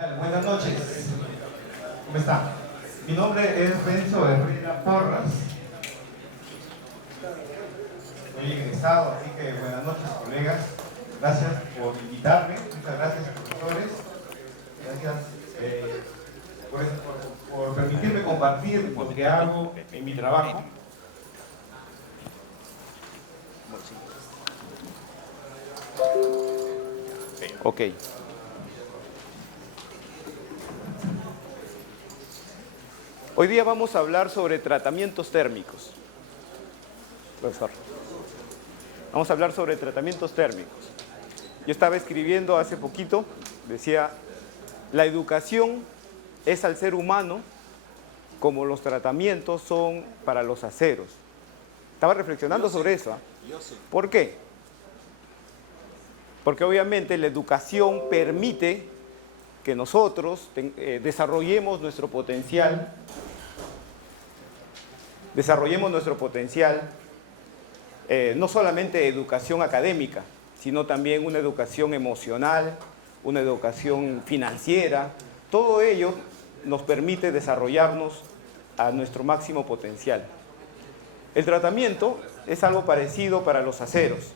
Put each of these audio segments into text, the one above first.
tal? Buenas noches. ¿Cómo está? Mi nombre es Renzo Herrera Porras. Soy egresado, así que buenas noches, colegas. Gracias por invitarme. Muchas gracias, profesores. Gracias por permitirme compartir lo que hago en mi trabajo. Ok. Hoy día vamos a hablar sobre tratamientos térmicos. Profesor. Vamos a hablar sobre tratamientos térmicos. Yo estaba escribiendo hace poquito, decía, la educación es al ser humano como los tratamientos son para los aceros. Estaba reflexionando sobre eso. ¿Por qué? Porque obviamente la educación permite que nosotros desarrollemos nuestro potencial, no solamente educación académica, sino también una educación emocional, una educación financiera. Todo ello nos permite desarrollarnos a nuestro máximo potencial. El tratamiento es algo parecido para los aceros.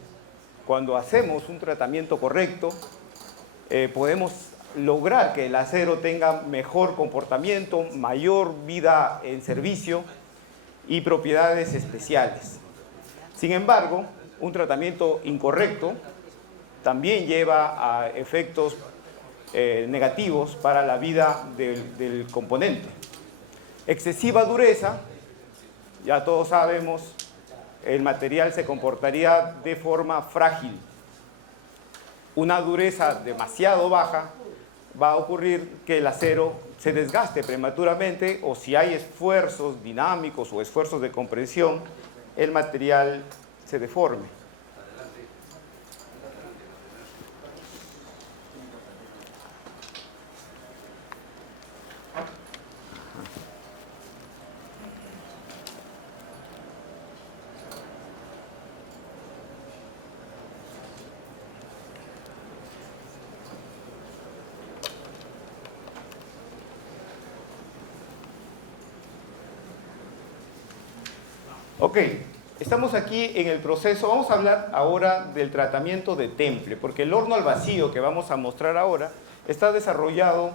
Cuando hacemos un tratamiento correcto, podemos lograr que el acero tenga mejor comportamiento, mayor vida en servicio y propiedades especiales. Sin embargo, un tratamiento incorrecto también lleva a efectos negativos para la vida del componente. Excesiva dureza, ya todos sabemos, el material se comportaría de forma frágil. Una dureza demasiado baja va a ocurrir que el acero se desgaste prematuramente, o si hay esfuerzos dinámicos o esfuerzos de compresión, el material se deforme. Ok, estamos aquí en el proceso. Vamos a hablar ahora del tratamiento de temple, porque el horno al vacío que vamos a mostrar ahora está desarrollado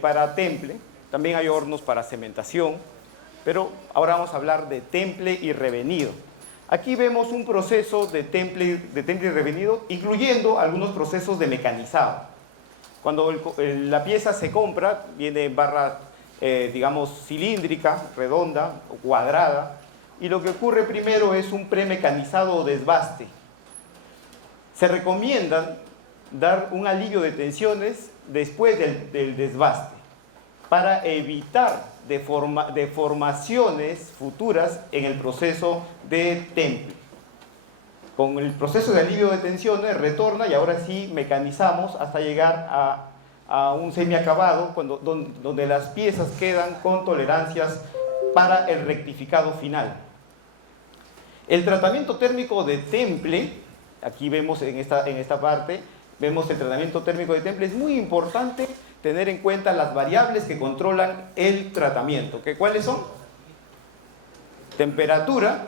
para temple. También hay hornos para cementación, pero ahora vamos a hablar de temple y revenido. Aquí vemos un proceso de temple y revenido, incluyendo algunos procesos de mecanizado. Cuando la pieza se compra, viene en barra, digamos, cilíndrica, redonda o cuadrada, y lo que ocurre primero es un premecanizado o desbaste. Se recomienda dar un alivio de tensiones después del desbaste para evitar deformaciones futuras en el proceso de temple. Con el proceso de alivio de tensiones retorna y ahora sí mecanizamos hasta llegar a un semiacabado donde las piezas quedan con tolerancias para el rectificado final. El tratamiento térmico de temple, aquí vemos en esta parte, vemos el tratamiento térmico de temple. Es muy importante tener en cuenta las variables que controlan el tratamiento. ¿Cuáles son? Temperatura,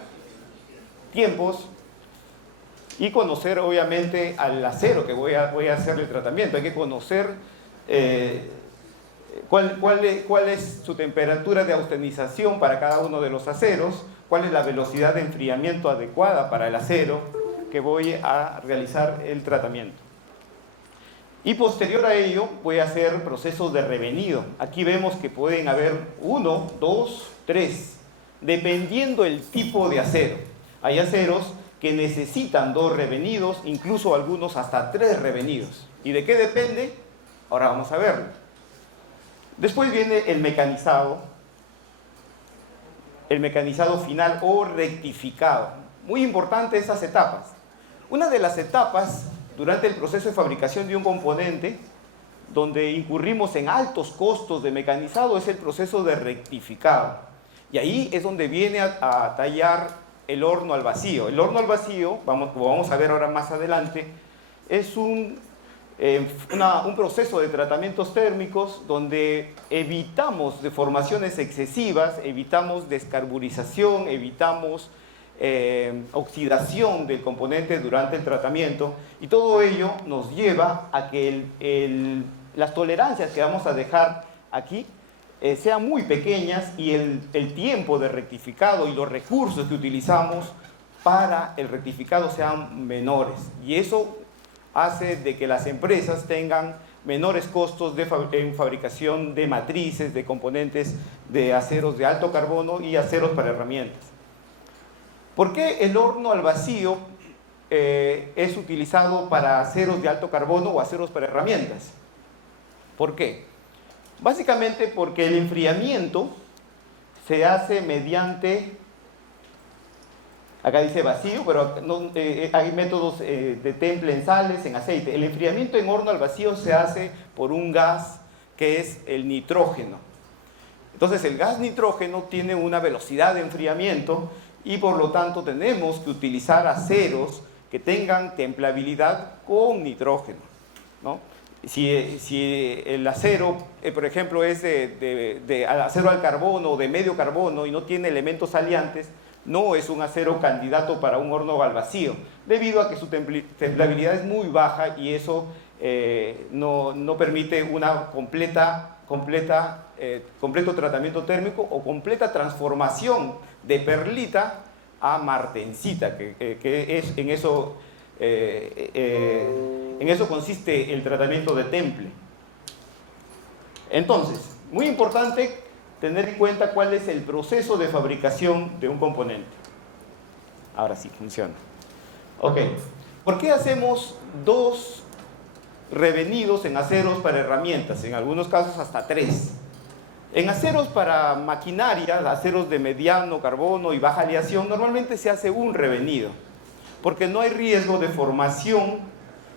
tiempos y conocer obviamente al acero que voy a hacer el tratamiento. Hay que conocer cuál es su temperatura de austenización para cada uno de los aceros, cuál es la velocidad de enfriamiento adecuada para el acero que voy a realizar el tratamiento. Y posterior a ello voy a hacer procesos de revenido. Aquí vemos que pueden haber 1, 2, 3, dependiendo el tipo de acero. Hay aceros que necesitan 2 revenidos, incluso algunos hasta 3 revenidos. ¿Y de qué depende? Ahora vamos a verlo. Después viene el mecanizado final o rectificado. Muy importante esas etapas. Una de las etapas durante el proceso de fabricación de un componente, donde incurrimos en altos costos de mecanizado, es el proceso de rectificado. Y ahí es donde viene a tallar el horno al vacío. El horno al vacío, como vamos a ver ahora más adelante, es un un proceso de tratamientos térmicos donde evitamos deformaciones excesivas, evitamos descarburización, evitamos oxidación del componente durante el tratamiento, y todo ello nos lleva a que las tolerancias que vamos a dejar aquí sean muy pequeñas y el tiempo de rectificado y los recursos que utilizamos para el rectificado sean menores, y eso hace de que las empresas tengan menores costos en fabricación de matrices, de componentes de aceros de alto carbono y aceros para herramientas. ¿Por qué el horno al vacío es utilizado para aceros de alto carbono o aceros para herramientas? ¿Por qué? Básicamente porque el enfriamiento se hace mediante, acá dice vacío, pero no, hay métodos de temple en sales, en aceite. El enfriamiento en horno al vacío se hace por un gas que es el nitrógeno. Entonces el gas nitrógeno tiene una velocidad de enfriamiento y por lo tanto tenemos que utilizar aceros que tengan templabilidad con nitrógeno, ¿no? Si el acero, por ejemplo, es de acero al carbono o de medio carbono y no tiene elementos saliantes, no es un acero candidato para un horno al vacío, debido a que su templabilidad es muy baja y eso no permite una completo tratamiento térmico o completa transformación de perlita a martensita, que es en eso consiste el tratamiento de temple. Entonces, muy importante tener en cuenta cuál es el proceso de fabricación de un componente. Ahora sí, funciona. Ok, ¿por qué hacemos 2 revenidos en aceros para herramientas? En algunos casos hasta 3. En aceros para maquinaria, aceros de mediano carbono y baja aleación, normalmente se hace un revenido, porque no hay riesgo de formación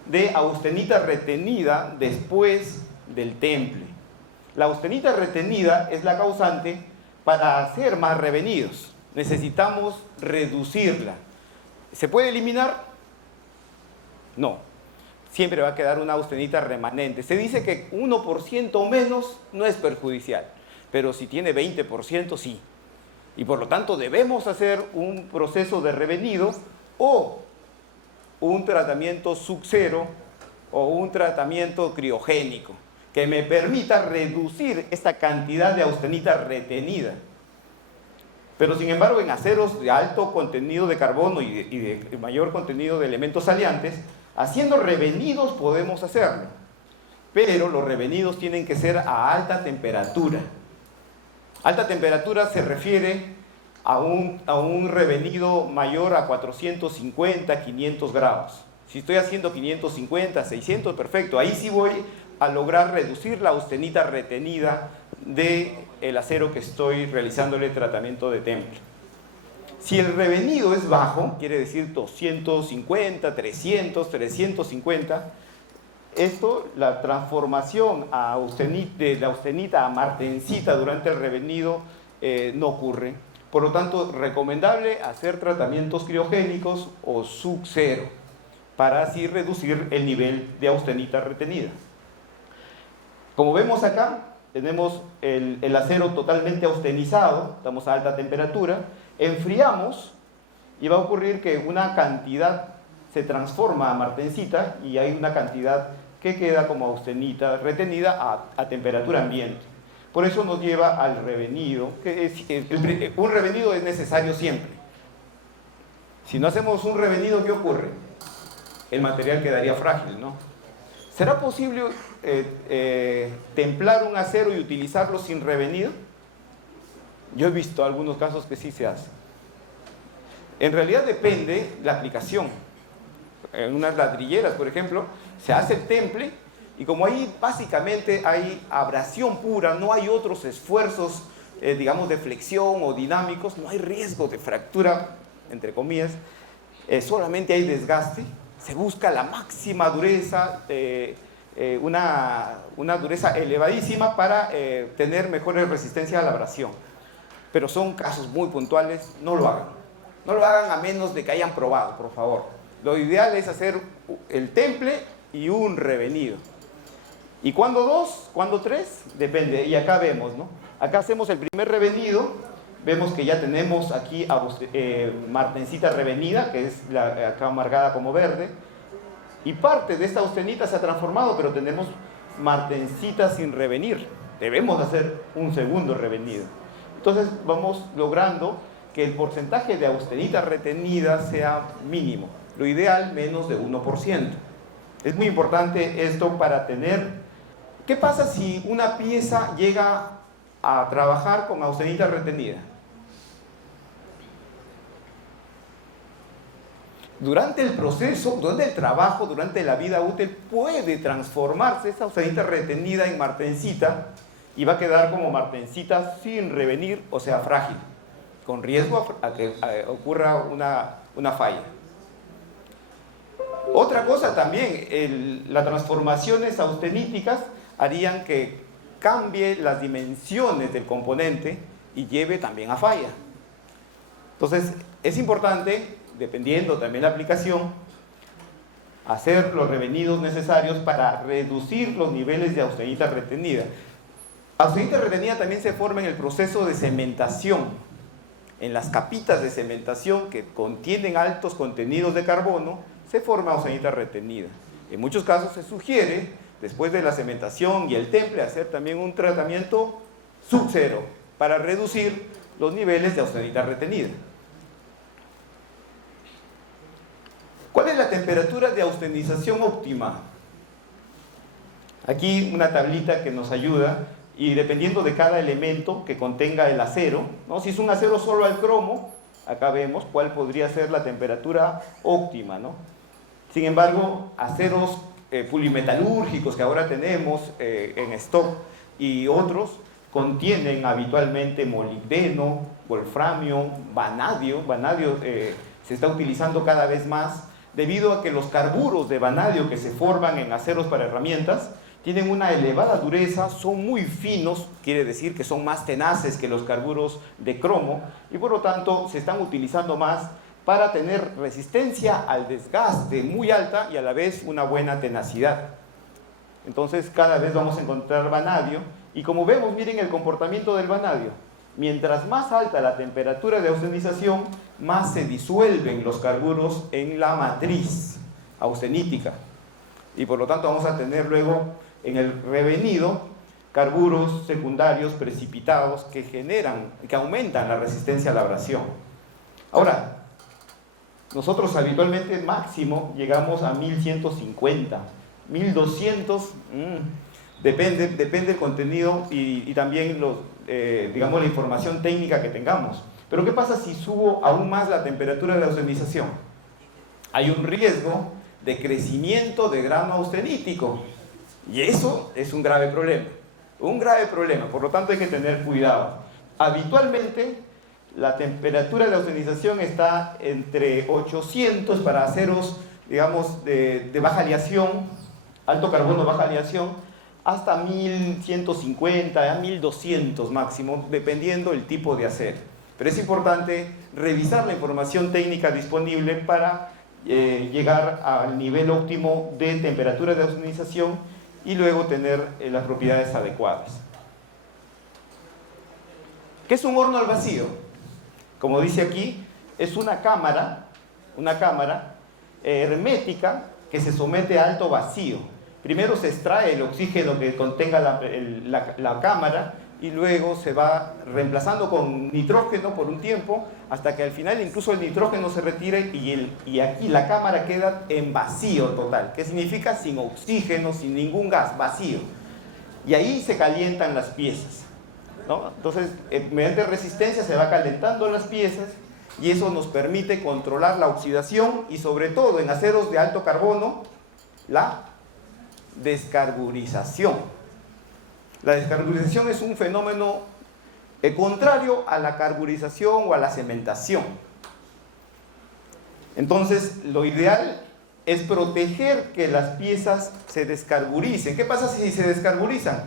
de austenita retenida después del temple. La austenita retenida es la causante para hacer más revenidos. Necesitamos reducirla. ¿Se puede eliminar? No. Siempre va a quedar una austenita remanente. Se dice que 1% o menos no es perjudicial, pero si tiene 20% sí. Y por lo tanto debemos hacer un proceso de revenido o un tratamiento subcero o un tratamiento criogénico que me permita reducir esta cantidad de austenita retenida. Pero sin embargo, en aceros de alto contenido de carbono y de mayor contenido de elementos saliantes, haciendo revenidos podemos hacerlo, pero los revenidos tienen que ser a alta temperatura. Alta temperatura se refiere a un revenido mayor a 450, 500 grados. Si estoy haciendo 550, 600, perfecto. Ahí sí voy a lograr reducir la austenita retenida del acero que estoy realizándole tratamiento de temple. Si el revenido es bajo, quiere decir 250, 300, 350, la transformación de la austenita a martensita durante el revenido no ocurre. Por lo tanto, recomendable hacer tratamientos criogénicos o subcero para así reducir el nivel de austenita retenida. Como vemos acá, tenemos el acero totalmente austenizado, estamos a alta temperatura, enfriamos y va a ocurrir que una cantidad se transforma a martensita y hay una cantidad que queda como austenita retenida a temperatura ambiente. Por eso nos lleva al revenido, un revenido es necesario siempre. Si no hacemos un revenido, ¿qué ocurre? El material quedaría frágil, ¿no? ¿Será posible templar un acero y utilizarlo sin revenido? Yo he visto algunos casos que sí se hace. En realidad depende de la aplicación. En unas ladrilleras, por ejemplo, se hace el temple y como ahí básicamente hay abrasión pura, no hay otros esfuerzos, digamos, de flexión o dinámicos, no hay riesgo de fractura, entre comillas, solamente hay desgaste. Se busca la máxima dureza, una dureza elevadísima para tener mejores resistencias a la abrasión. Pero son casos muy puntuales, no lo hagan. No lo hagan a menos de que hayan probado, por favor. Lo ideal es hacer el temple y un revenido. ¿Y cuándo 2? ¿Cuándo 3? Depende. Y acá vemos, ¿no? Acá hacemos el primer revenido. Vemos que ya tenemos aquí martencita revenida, que es acá marcada como verde. Y parte de esta austenita se ha transformado, pero tenemos martencita sin revenir. Debemos hacer un segundo revenido. Entonces vamos logrando que el porcentaje de austenita retenida sea mínimo. Lo ideal, menos de 1%. Es muy importante esto para tener... ¿Qué pasa si una pieza llega a trabajar con austenita retenida? Durante el proceso, durante el trabajo, durante la vida útil, puede transformarse esa austenita retenida en martencita y va a quedar como martencita sin revenir, o sea, frágil, con riesgo a que ocurra una falla. Otra cosa también, las transformaciones austeníticas harían que cambie las dimensiones del componente y lleve también a falla. Entonces, es importante, dependiendo también de la aplicación, hacer los revenidos necesarios para reducir los niveles de austenita retenida. Austenita retenida también se forma en el proceso de cementación, en las capitas de cementación que contienen altos contenidos de carbono, se forma austenita retenida. En muchos casos se sugiere, después de la cementación y el temple, hacer también un tratamiento sub-cero para reducir los niveles de austenita retenida. ¿Cuál es la temperatura de austenización óptima? Aquí una tablita que nos ayuda, y dependiendo de cada elemento que contenga el acero, ¿no? Si es un acero solo al cromo, acá vemos cuál podría ser la temperatura óptima, ¿no? Sin embargo, aceros polimetalúrgicos que ahora tenemos en stock y otros contienen habitualmente molibdeno, wolframio, vanadio. Vanadio se está utilizando cada vez más debido a que los carburos de vanadio que se forman en aceros para herramientas tienen una elevada dureza, son muy finos, quiere decir que son más tenaces que los carburos de cromo y por lo tanto se están utilizando más para tener resistencia al desgaste muy alta y a la vez una buena tenacidad. Entonces cada vez vamos a encontrar vanadio y como vemos, miren el comportamiento del vanadio. Mientras más alta la temperatura de austenización, más se disuelven los carburos en la matriz austenítica. Y por lo tanto vamos a tener luego en el revenido carburos secundarios precipitados que aumentan la resistencia a la abrasión. Ahora, nosotros habitualmente máximo llegamos a 1150, 1200, depende del contenido y también digamos, la información técnica que tengamos. Pero ¿qué pasa si subo aún más la temperatura de austenización? Hay un riesgo de crecimiento de grano austenítico y eso es un grave problema, por lo tanto hay que tener cuidado. Habitualmente la temperatura de austenización está entre 800 para aceros, digamos, de baja aleación, alto carbono, baja aleación, hasta 1150 a 1200 máximo, dependiendo del tipo de acero. Pero es importante revisar la información técnica disponible para llegar al nivel óptimo de temperatura de austenización y luego tener las propiedades adecuadas. ¿Qué es un horno al vacío? Como dice aquí, es una cámara hermética que se somete a alto vacío. Primero se extrae el oxígeno que contenga la cámara y luego se va reemplazando con nitrógeno por un tiempo hasta que al final incluso el nitrógeno se retire y aquí la cámara queda en vacío total. ¿Qué significa? Sin oxígeno, sin ningún gas, vacío. Y ahí se calientan las piezas, ¿no? Entonces, mediante resistencia se va calentando las piezas y eso nos permite controlar la oxidación y sobre todo en aceros de alto carbono, la descarburización. La descarburización es un fenómeno contrario a la carburización o a la cementación. Entonces, lo ideal es proteger que las piezas se descarburicen. ¿Qué pasa si se descarburizan?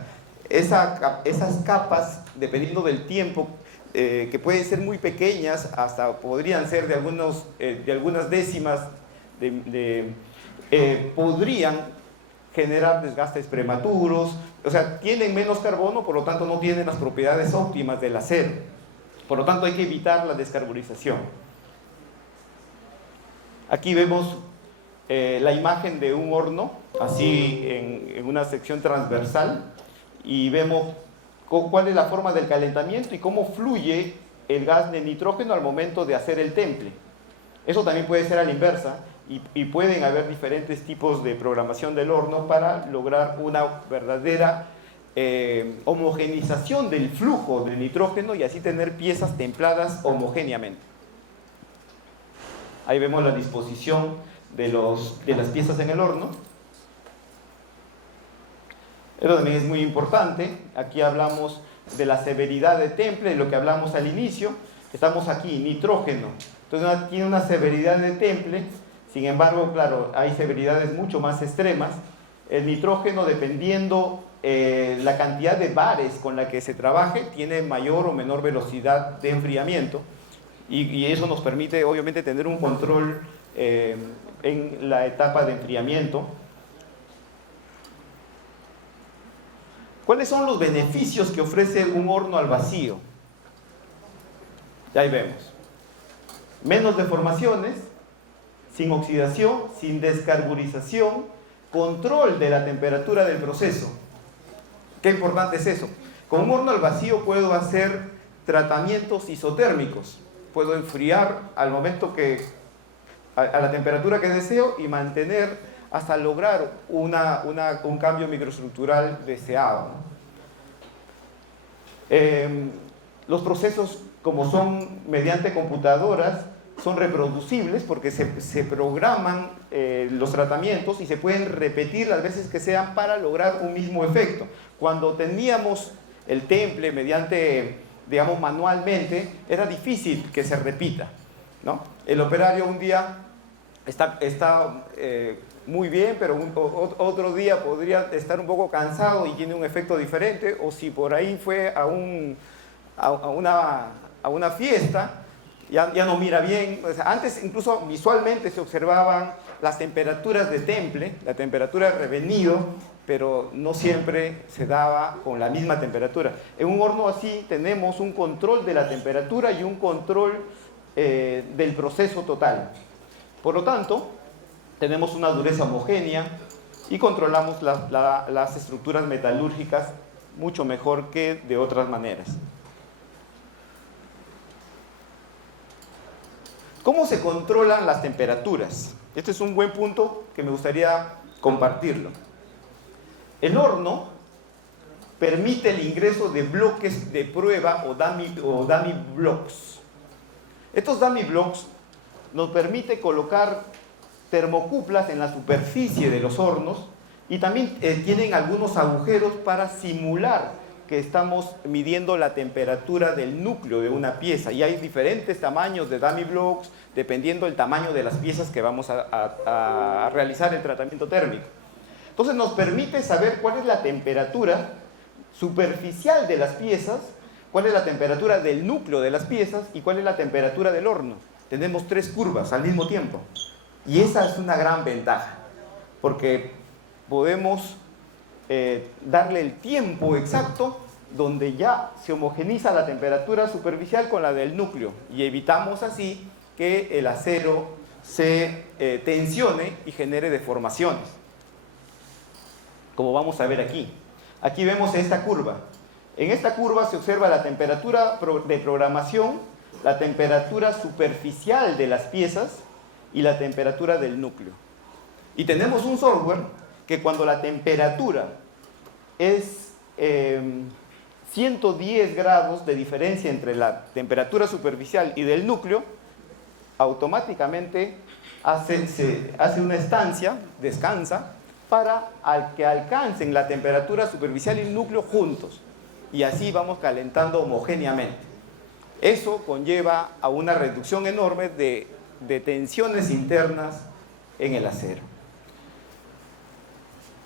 Esas capas, dependiendo del tiempo, que pueden ser muy pequeñas, hasta podrían ser de algunas décimas, podrían generar desgastes prematuros, o sea, tienen menos carbono, por lo tanto no tienen las propiedades óptimas del acero. Por lo tanto hay que evitar la descarburización. Aquí vemos la imagen de un horno, así en una sección transversal, y vemos cuál es la forma del calentamiento y cómo fluye el gas de nitrógeno al momento de hacer el temple. Eso también puede ser a la inversa, y pueden haber diferentes tipos de programación del horno para lograr una verdadera homogenización del flujo de nitrógeno y así tener piezas templadas homogéneamente. Ahí vemos la disposición de las piezas en el horno. Eso también es muy importante. Aquí hablamos de la severidad de temple, lo que hablamos al inicio. Estamos aquí, nitrógeno. Entonces tiene una severidad de temple. Sin embargo, claro, hay severidades mucho más extremas. El nitrógeno, dependiendo la cantidad de bares con la que se trabaje, tiene mayor o menor velocidad de enfriamiento. Y eso nos permite, obviamente, tener un control en la etapa de enfriamiento. ¿Cuáles son los beneficios que ofrece un horno al vacío? Ya ahí vemos. Menos deformaciones, sin oxidación, sin descarburización, control de la temperatura del proceso. Qué importante es eso. Con un horno al vacío puedo hacer tratamientos isotérmicos. Puedo enfriar al momento a la temperatura que deseo y mantener hasta lograr un cambio microestructural deseado. Los procesos, como son mediante computadoras, son reproducibles porque se programan los tratamientos y se pueden repetir las veces que sean para lograr un mismo efecto. Cuando teníamos el temple mediante, digamos, manualmente, era difícil que se repita, ¿no? El operario un día está muy bien, pero otro día podría estar un poco cansado y tiene un efecto diferente, o si por ahí fue a una fiesta, ya no mira bien. O sea, antes incluso visualmente se observaban las temperaturas de temple, la temperatura de revenido, pero no siempre se daba con la misma temperatura. En un horno así tenemos un control de la temperatura y un control del proceso total. Por lo tanto, tenemos una dureza homogénea y controlamos las estructuras metalúrgicas mucho mejor que de otras maneras. ¿Cómo se controlan las temperaturas? Este es un buen punto que me gustaría compartirlo. El horno permite el ingreso de bloques de prueba o dummy blocks. Estos dummy blocks nos permite colocar termocuplas en la superficie de los hornos y también tienen algunos agujeros para simular que estamos midiendo la temperatura del núcleo de una pieza, y hay diferentes tamaños de dummy blocks dependiendo del tamaño de las piezas que vamos a realizar el tratamiento térmico. Entonces nos permite saber cuál es la temperatura superficial de las piezas, cuál es la temperatura del núcleo de las piezas y cuál es la temperatura del horno. Tenemos tres curvas al mismo tiempo, y esa es una gran ventaja, porque podemos darle el tiempo exacto donde ya se homogeniza la temperatura superficial con la del núcleo, y evitamos así que el acero se tensione y genere deformaciones, como vamos a ver aquí. Aquí vemos esta curva. En esta curva se observa la temperatura de programación, la temperatura superficial de las piezas y la temperatura del núcleo. Y tenemos un software que cuando la temperatura es 110 grados de diferencia entre la temperatura superficial y del núcleo, automáticamente hace una estancia, descansa, para que alcancen la temperatura superficial y el núcleo juntos. Y así vamos calentando homogéneamente. Eso conlleva a una reducción enorme de tensiones internas en el acero.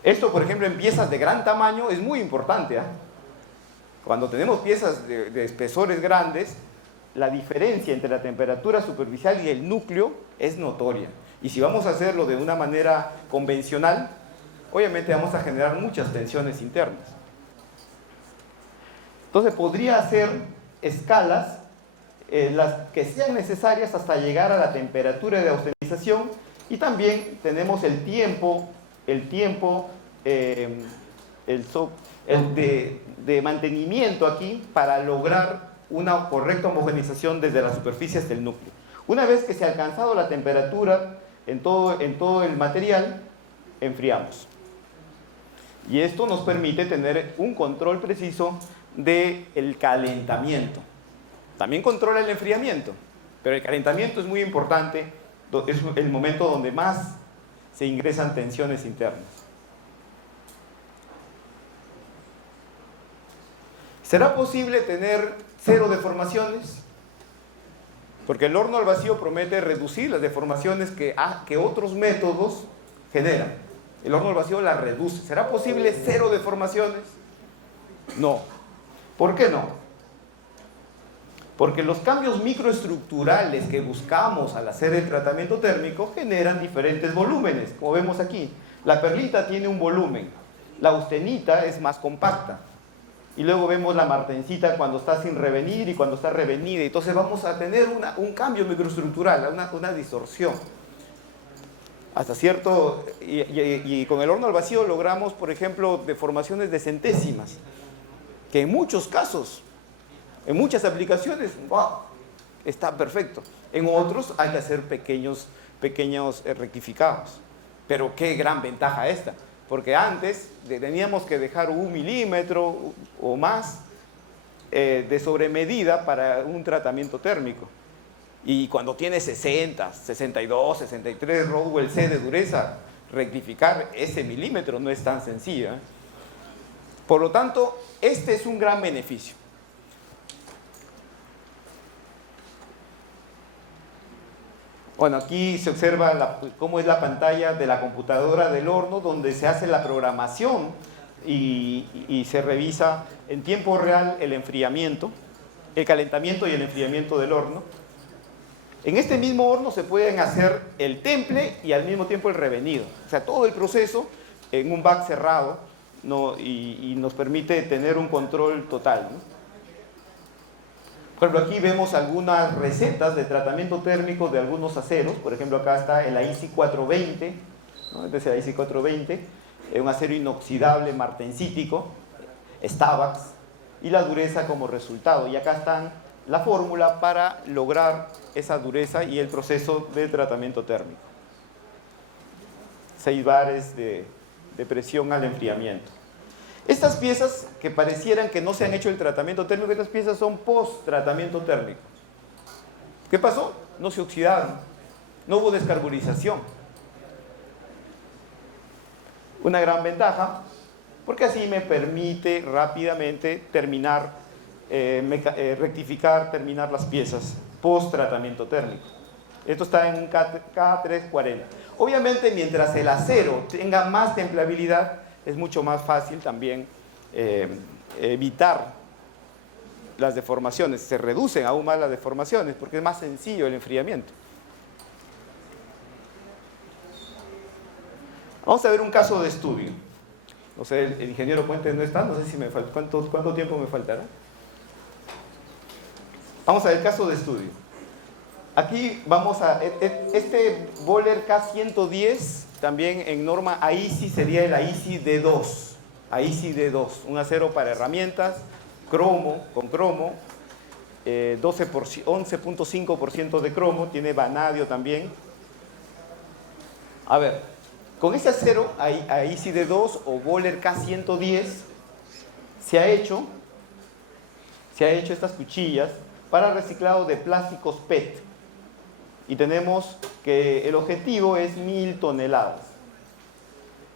Esto, por ejemplo, en piezas de gran tamaño es muy importante, ¿eh? Cuando tenemos piezas de espesores grandes, la diferencia entre la temperatura superficial y el núcleo es notoria. Y si vamos a hacerlo de una manera convencional, obviamente vamos a generar muchas tensiones internas. Entonces podría hacer escalas, las que sean necesarias hasta llegar a la temperatura de austerización, y también tenemos el tiempo de mantenimiento aquí para lograr una correcta homogeneización desde la superficie hasta el núcleo. Una vez que se ha alcanzado la temperatura en todo el material, enfriamos. Y esto nos permite tener un control preciso del calentamiento. También controla el enfriamiento, pero el calentamiento es muy importante, es el momento donde más se ingresan tensiones internas. ¿Será posible tener 0 deformaciones? Porque el horno al vacío promete reducir las deformaciones que otros métodos generan. El horno al vacío las reduce. ¿Será posible 0 deformaciones? No. ¿Por qué no? Porque los cambios microestructurales que buscamos al hacer el tratamiento térmico generan diferentes volúmenes, como vemos aquí. La perlita tiene un volumen, la austenita es más compacta. Y luego vemos la martencita cuando está sin revenir y cuando está revenida. Entonces vamos a tener un cambio microestructural, una distorsión. Hasta cierto, y con el horno al vacío logramos, por ejemplo, deformaciones de centésimas, que en muchos casos, en muchas aplicaciones, wow, está perfecto. En otros hay que hacer pequeños rectificados. Pero qué gran ventaja esta. Porque antes teníamos que dejar 1 milímetro o más de sobremedida para un tratamiento térmico. Y cuando tiene 60, 62, 63 Rodwell C de dureza, rectificar ese milímetro no es tan sencillo, ¿eh? Por lo tanto, este es un gran beneficio. Bueno, aquí se observa cómo es la pantalla de la computadora del horno, donde se hace la programación y se revisa en tiempo real el enfriamiento, el calentamiento y el enfriamiento del horno. En este mismo horno se pueden hacer el temple y al mismo tiempo el revenido. O sea, todo el proceso en un back cerrado, ¿no? y nos permite tener un control total, ¿no? Por ejemplo, aquí vemos algunas recetas de tratamiento térmico de algunos aceros. Por ejemplo, acá está el AISI 420, ¿no? Este es el AISI 420, un acero inoxidable martencítico, Stabax, y la dureza como resultado. Y acá están la fórmula para lograr esa dureza y el proceso de tratamiento térmico. 6 bares de presión al enfriamiento. Estas piezas que parecieran que no se han hecho el tratamiento térmico, estas piezas son post-tratamiento térmico. ¿Qué pasó? No se oxidaron, no hubo descarburización. Una gran ventaja, porque así me permite rápidamente rectificar, terminar las piezas post-tratamiento térmico. Esto está en un K340. Obviamente, mientras el acero tenga más templabilidad, es mucho más fácil también evitar las deformaciones. Se reducen aún más las deformaciones porque es más sencillo el enfriamiento. Vamos a ver un caso de estudio. No sé, el ingeniero Puente no está, no sé si me falta. ¿Cuánto tiempo me faltará? Vamos a ver el caso de estudio. Aquí vamos a... Este Böhler K110, también en norma AISI, sería el AISI D2. AISI D2, un acero para herramientas, con cromo, 11.5% de cromo, tiene vanadio también. A ver, con ese acero, AISI D2 o Böhler K110, se ha hecho estas cuchillas para reciclado de plásticos PET. Y tenemos que el objetivo es 1000 toneladas.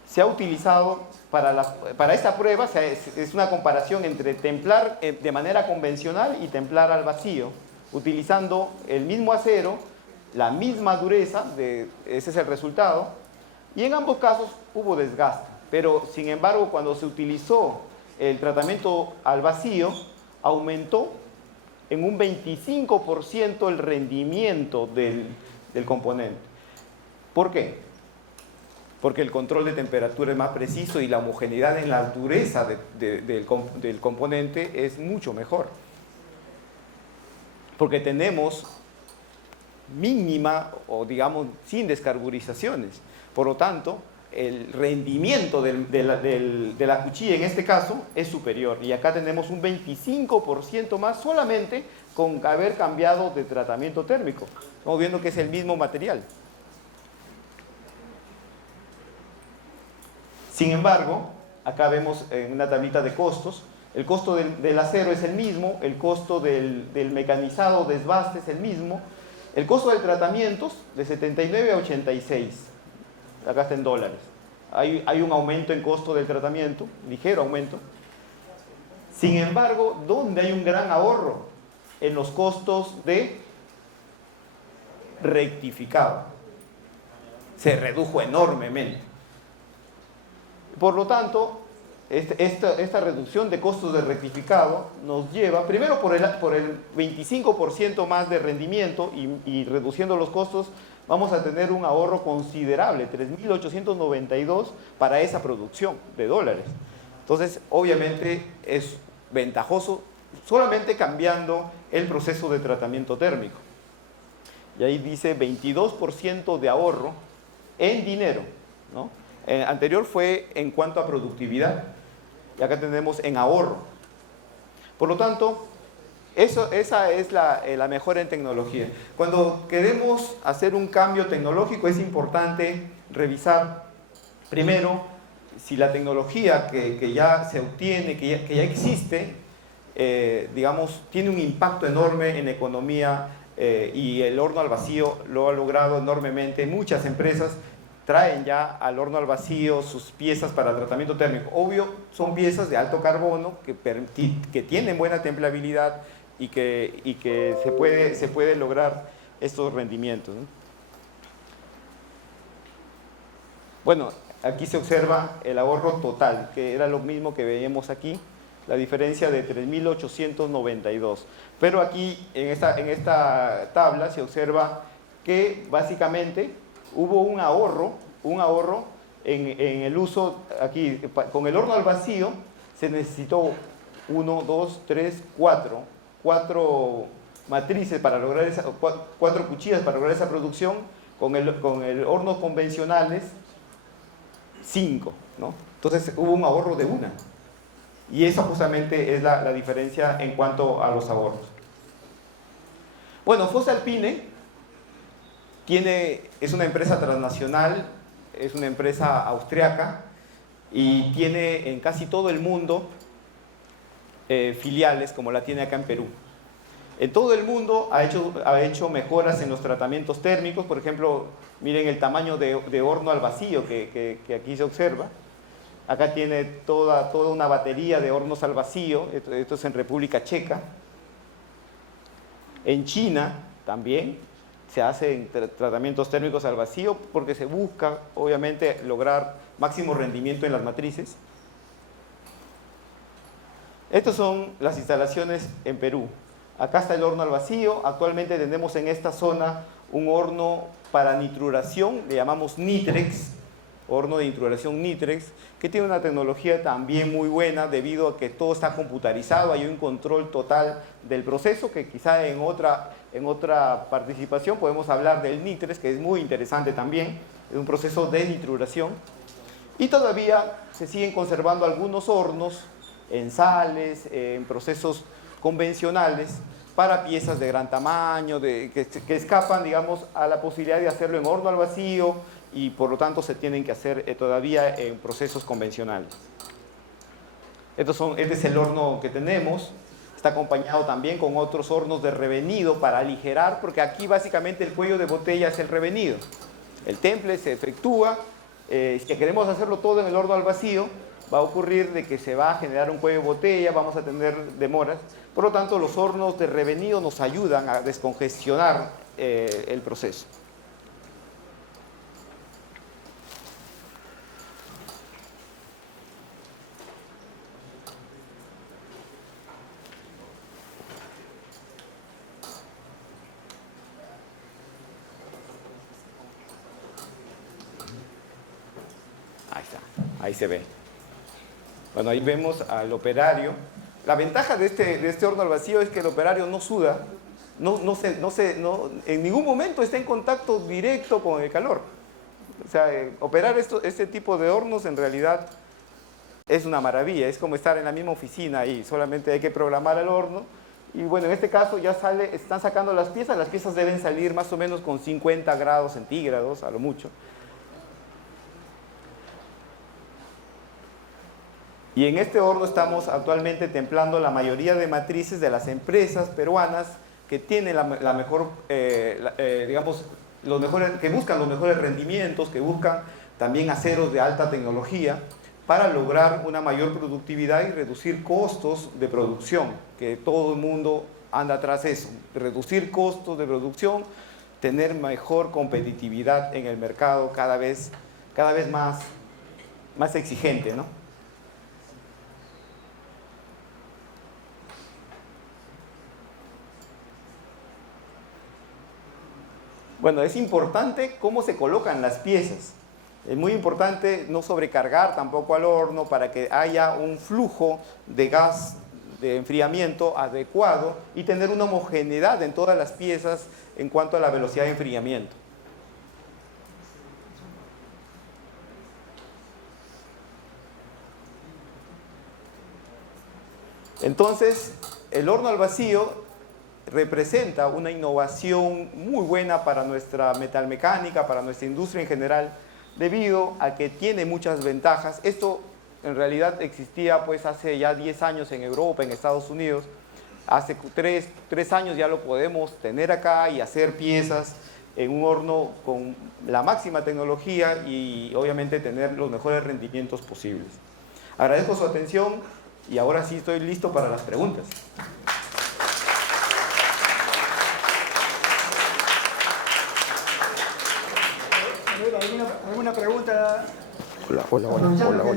Se ha utilizado para esta prueba, es una comparación entre templar de manera convencional y templar al vacío, utilizando el mismo acero, la misma dureza, ese es el resultado, y en ambos casos hubo desgaste. Pero, sin embargo, cuando se utilizó el tratamiento al vacío, aumentó en un 25% el rendimiento del componente. ¿Por qué? porque el control de temperatura es más preciso y la homogeneidad en la dureza del componente es mucho mejor. Porque tenemos mínima o digamos sin descarburizaciones. Por lo tanto, el rendimiento de la cuchilla en este caso es superior. Y acá tenemos un 25% más solamente con haber cambiado de tratamiento térmico. Estamos viendo que es el mismo material. Sin embargo, acá vemos en una tablita de costos, el costo del acero es el mismo, el costo del mecanizado desbaste es el mismo, el costo del tratamiento de 79 a 86, acá está en dólares. Hay un aumento en costo del tratamiento, ligero aumento. Sin embargo, ¿dónde hay un gran ahorro? En los costos de rectificado. Se redujo enormemente. Por lo tanto, esta reducción de costos de rectificado nos lleva, primero por el 25% más de rendimiento y reduciendo los costos, vamos a tener un ahorro considerable, 3.892 para esa producción de dólares. Entonces, obviamente es ventajoso solamente cambiando el proceso de tratamiento térmico. Y ahí dice 22% de ahorro en dinero, ¿no? Anterior fue en cuanto a productividad, y acá tenemos en ahorro. Por lo tanto, esa es la mejora en tecnología. Cuando queremos hacer un cambio tecnológico es importante revisar primero si la tecnología que ya se obtiene, que ya existe, digamos, tiene un impacto enorme en la economía y el horno al vacío lo ha logrado enormemente. Muchas empresas traen ya al horno al vacío sus piezas para tratamiento térmico. Obvio, son piezas de alto carbono que tienen buena templadad y que se puede lograr estos rendimientos, ¿no? Bueno, aquí se observa el ahorro total, que era lo mismo que veíamos aquí, la diferencia de 3.892. Pero aquí, en esta tabla, se observa que básicamente hubo un ahorro en el uso, aquí, con el horno al vacío, se necesitó 1, 2, 3, 4 matrices para lograr esa, 4 cuchillas para lograr esa producción, con el horno convencionales, 5, ¿no? Entonces hubo un ahorro de una. Y eso justamente es la diferencia en cuanto a los ahorros. Bueno, voestalpine es una empresa transnacional, es una empresa austriaca y tiene en casi todo el mundo filiales como la tiene acá en Perú. En todo el mundo ha hecho mejoras en los tratamientos térmicos. Por ejemplo, miren el tamaño de horno al vacío que aquí se observa. Acá tiene toda una batería de hornos al vacío. Esto es en República Checa. En China también se hacen tratamientos térmicos al vacío porque se busca, obviamente, lograr máximo rendimiento en las matrices. Estas son las instalaciones en Perú. Acá está el horno al vacío. Actualmente tenemos en esta zona un horno para nitruración, le llamamos Nitrex, horno de nitruración Nitrex, que tiene una tecnología también muy buena debido a que todo está computarizado, hay un control total del proceso, que quizá en otra participación podemos hablar del Nitrex, que es muy interesante también, es un proceso de nitruración. Y todavía se siguen conservando algunos hornos en sales, en procesos convencionales, para piezas de gran tamaño, que escapan, digamos, a la posibilidad de hacerlo en horno al vacío y por lo tanto se tienen que hacer todavía en procesos convencionales. Este es el horno que tenemos, está acompañado también con otros hornos de revenido para aligerar, porque aquí básicamente el cuello de botella es el revenido. El temple se efectúa, si queremos hacerlo todo en el horno al vacío, va a ocurrir de que se va a generar un cuello de botella, vamos a tener demoras. Por lo tanto, los hornos de revenido nos ayudan a descongestionar el proceso. Ahí se ve. Bueno, ahí vemos al operario. La ventaja de este horno al vacío es que el operario no suda, en ningún momento está en contacto directo con el calor. O sea, operar este tipo de hornos en realidad es una maravilla, es como estar en la misma oficina y solamente hay que programar el horno. Y bueno, en este caso ya están sacando las piezas deben salir más o menos con 50 grados centígrados, a lo mucho. Y en este horno estamos actualmente templando la mayoría de matrices de las empresas peruanas que tienen la mejor, digamos, que buscan los mejores rendimientos, que buscan también aceros de alta tecnología para lograr una mayor productividad y reducir costos de producción, que todo el mundo anda atrás de eso, reducir costos de producción, tener mejor competitividad en el mercado cada vez más exigente, ¿no? Bueno, es importante cómo se colocan las piezas. Es muy importante no sobrecargar tampoco al horno para que haya un flujo de gas de enfriamiento adecuado y tener una homogeneidad en todas las piezas en cuanto a la velocidad de enfriamiento. Entonces, el horno al vacío representa una innovación muy buena para nuestra metalmecánica, para nuestra industria en general, debido a que tiene muchas ventajas. Esto en realidad existía pues hace ya 10 años en Europa, en Estados Unidos. Hace 3 años ya lo podemos tener acá y hacer piezas en un horno con la máxima tecnología y obviamente tener los mejores rendimientos posibles. Agradezco su atención y ahora sí estoy listo para las preguntas. ¿Alguna pregunta? Hola.